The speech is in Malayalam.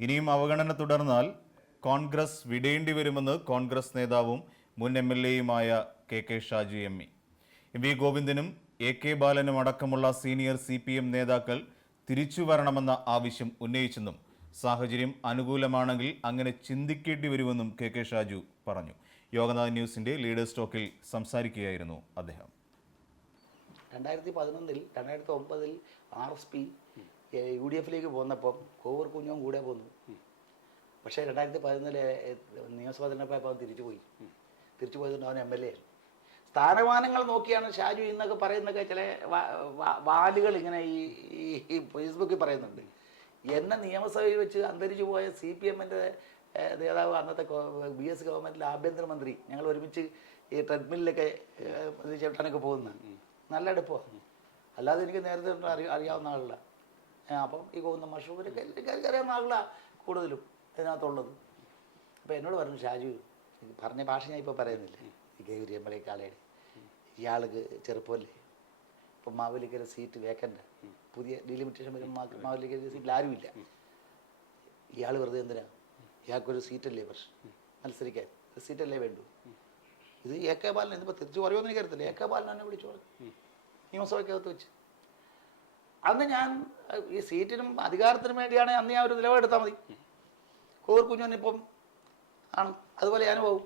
ഇനിയും അവഗണന തുടർന്നാൽ കോൺഗ്രസ് വിടേണ്ടി വരുമെന്ന് കോൺഗ്രസ് നേതാവും മുൻ M L എയുമായ K K Shaju M E. M V ഗോവിന്ദനും A K ബാലനും അടക്കമുള്ള സീനിയർ സി പി എം നേതാക്കൾ തിരിച്ചു വരണമെന്ന ആവശ്യം ഉന്നയിച്ചെന്നും സാഹചര്യം അനുകൂലമാണെങ്കിൽ അങ്ങനെ ചിന്തിക്കേണ്ടി വരുമെന്നും കെ കെ ഷാജു പറഞ്ഞു. യോഗനാഥ് ന്യൂസിന്റെ ലീഡേഴ്സ് ടോക്കിൽ സംസാരിക്കുകയായിരുന്നു അദ്ദേഹം. രണ്ടായിരത്തി പതിനൊന്നിൽ രണ്ടായിരത്തി ഒമ്പതിൽ R S P U D എഫിലേക്ക് പോന്നപ്പം കോവൂർ കുഞ്ഞും കൂടെ പോന്നു. പക്ഷേ രണ്ടായിരത്തി പതിനൊന്നിലെ നിയമസഭാ തിരഞ്ഞെടുപ്പായപ്പോൾ അവൻ തിരിച്ചു പോയി തിരിച്ചു പോയതുകൊണ്ട് അവൻ എം എൽ എ സ്ഥാനമാനങ്ങൾ നോക്കിയാണ് ഷാജു എന്നൊക്കെ പറയുന്നൊക്കെ ചില വാലുകൾ ഇങ്ങനെ ഈ ഈ ഫേസ്ബുക്കിൽ പറയുന്നുണ്ട്. എന്നെ നിയമസഭയിൽ വെച്ച് അന്തരിച്ചു പോയ സി പി എമ്മിന്റെ നേതാവ് അന്നത്തെ ബി എസ് ഗവൺമെന്റിലെ ആഭ്യന്തരമന്ത്രി ഞങ്ങൾ ഒരുമിച്ച് ഈ ട്രെഡ്മില്ലൊക്കെ ചേട്ടനൊക്കെ പോകുന്നു നല്ല അടുപ്പമാണ് അല്ലാതെ എനിക്ക് നേരത്തെ അറിയ അറിയാവുന്ന ആളില്ല. അപ്പം ഈ കോന്ന മഷൂരൊക്കെ എനിക്ക് അറിയാവുന്ന ആളാണ് കൂടുതലും ഇതിനകത്തുള്ളത്. അപ്പോൾ എന്നോട് പറഞ്ഞു ഷാജു പറഞ്ഞ ഭാഷ ഞാൻ ഇപ്പോൾ പറയുന്നില്ല. ഈ ഗൗരി എം എൽ കാളയുടെ ഇയാൾക്ക് ചെറുപ്പമല്ലേ ഇപ്പം മാവേലിക്കര സീറ്റ് വേക്കണ്ട പുതിയ ഡിലിമിറ്റേഷൻ വരുമ്പോൾ മാവേലിക്കര സീറ്റിൽ ആരുമില്ല. ഇയാൾ വെറുതെ എന്തിനാ? ഇയാൾക്കൊരു സീറ്റല്ലേ പ്രശ്നം. മത്സരിക്കാൻ. സീറ്റല്ലേ വേണ്ടു. ഇത് എ കെ ബാലൻ ഇതിപ്പോൾ തിരിച്ചു പറയുമെന്ന് എനിക്കറിയത്തില്ല. എ കെ ബാലൻ എന്നെ വിളിച്ചു നിയമസഭയ്ക്കകത്ത് വെച്ച്. അന്ന് ഞാൻ ഈ സീറ്റിനും അധികാരത്തിനും വേണ്ടിയാണ് അന്ന് ഞാൻ ഒരു നിലപാടെടുത്താൽ മതി. കോവൂർ കുഞ്ഞൻ ഇപ്പം ആണ് അതുപോലെ ഞാനും പോകും